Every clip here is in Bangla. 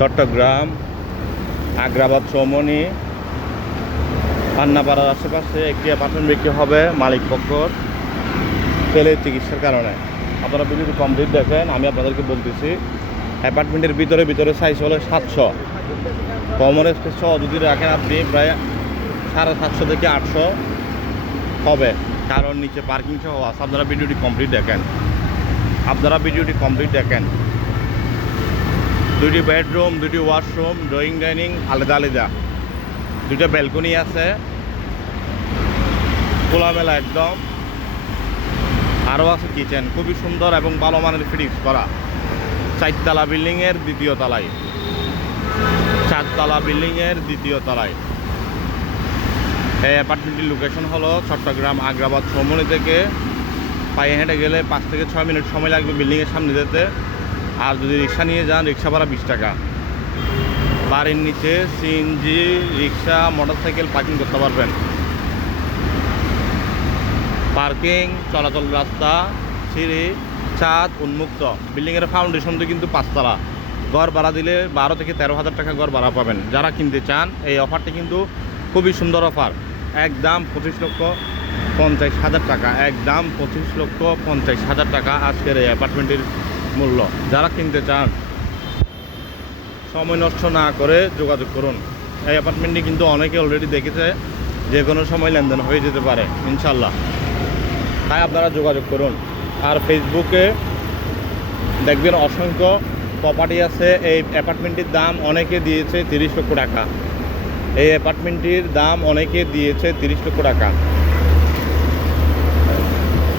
চট্টগ্রাম, আগ্রাবাদ চৌমনি, পান্নাপাড়ার আশেপাশে একটি অ্যাপার্টমেন্ট বিক্রি হবে মালিক পক্ষর ছেলের চিকিৎসার কারণে। আপনারা যদি কমপ্লিট দেখেন, আমি আপনাদেরকে বলতেছি অ্যাপার্টমেন্টের ভিতরে ভিতরে সাইজ হলো সাতশো। কমন স্পেস যদি রাখেন আপনি, প্রায় সাড়ে সাতশো থেকে আটশো হবে। কারণ নিচে পার্কিং সহ আছে, আপনারা ভিডিওটি কমপ্লিট দেখেন। আপনারা ভিডিওটি কমপ্লিট দেখেন। দুইটি বেডরুম দুইটি ওয়াশরুম ড্রয়িং ডাইনিং আলাদা আলাদা। দুইটা ব্যালকনি আছে। খোলামেলা একদম। আরও আছে কিচেন খুবই সুন্দর এবং ভালো মানের ফিটিংস করা। চারতলা বিল্ডিংয়ের দ্বিতীয় তলায়। চারতলা বিল্ডিংয়ের দ্বিতীয় তলায়। এই অ্যাপার্টমেন্টটির লোকেশন হলো চট্টগ্রাম আগ্রাবাদ সমনি থেকে। পায়ে হেঁটে গেলে পাঁচ থেকে ছয় মিনিট সময় লাগবে বিল্ডিংয়ের সামনে যেতে। আর যদি রিক্সা নিয়ে যান, রিক্সা ভাড়া বিশ টাকা। বাড়ির নিচে সিএনজি রিক্সা, মোটরসাইকেল পার্কিং করতে পারবেন। পার্কিং, চলাচল রাস্তা, সিঁড়ি, ছাদ উন্মুক্ত। বিল্ডিংয়ের ফাউন্ডেশন তো কিন্তু পাঁচতলা। ঘর ভাড়া দিলে বারো থেকে তেরো হাজার টাকা ঘর ভাড়া পাবেন। যারা কিনতে চান, এই অফারটি কিন্তু খুবই সুন্দর অফার। একদম পঁচিশ লক্ষ পঞ্চাশ হাজার টাকা। একদম পঁচিশ লক্ষ পঞ্চাশ হাজার টাকা আজকের এই অ্যাপার্টমেন্টের মূল্য। যারা কিনতে চান, সময় নষ্ট না করে যোগাযোগ করুন। এই অ্যাপার্টমেন্টটি কিন্তু অনেকে অলরেডি দেখেছে, যে কোনো সময় লেনদেন হয়ে যেতে পারে ইনশাল্লাহ তাই আপনারা যোগাযোগ করুন। আর ফেসবুকে দেখবেন অসংখ্য প্রপার্টি আছে। এই অ্যাপার্টমেন্টটির দাম অনেকে দিয়েছে তিরিশ লক্ষ টাকা। এই অ্যাপার্টমেন্টটির দাম অনেকে দিয়েছে তিরিশ লক্ষ টাকা।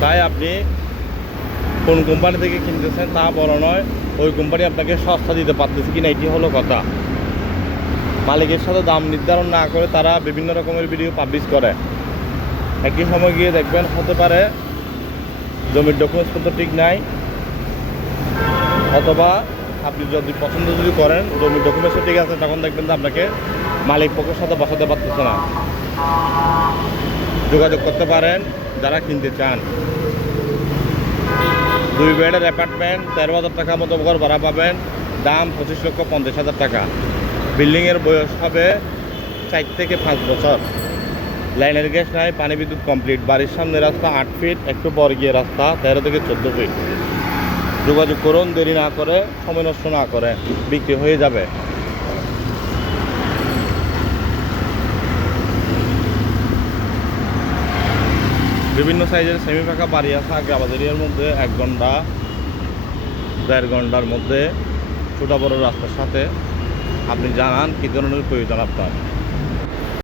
তাই আপনি কোন কোম্পানি থেকে কিনতেছেন তা বড় নয়। ওই কোম্পানি আপনাকে সস্তা দিতে পারতেছে কিনা এটি হলো কথা। মালিকের সাথে দাম নির্ধারণ না করে তারা বিভিন্ন রকমের ভিডিও পাবলিশ করে। একই সময় গিয়ে দেখবেন হতে পারে জমির ডকুমেন্টস তো ঠিক নাই, অথবা আপনি যদি পছন্দ যদি করেন, জমির ডকুমেন্টস ঠিক আছে, তখন দেখবেন যে আপনাকে মালিক পক্ষের সাথে বসাতে পারতেছে না। যোগাযোগ করতে পারেন যারা কিনতে চান। দুই বেডের অ্যাপার্টমেন্ট তেরো হাজার টাকা মতো ঘর ভাড়া পাবেন। দাম পঁচিশ লক্ষ পঞ্চাশ হাজার টাকা। বিল্ডিংয়ের বয়স হবে চার থেকে পাঁচ বছর। লাইনের গ্যাস নাই, পানি বিদ্যুৎ কমপ্লিট বাড়ির সামনে রাস্তা আট ফিট একটু পর গিয়ে রাস্তা তেরো থেকে চোদ্দ ফিট যোগাযোগ করুন, দেরি না করে, সময় নষ্ট না করে, বিক্রি হয়ে যাবে। বিভিন্ন সাইজের সেমি ফাঁকা বাড়ি আছে আগ্রাবাজারিয়ার মধ্যে এক ঘণ্টা, দেড় ঘণ্টার মধ্যে ছোটো বড় রাস্তার সাথে আপনি জানান কী ধরনের প্রয়োজন আপনার।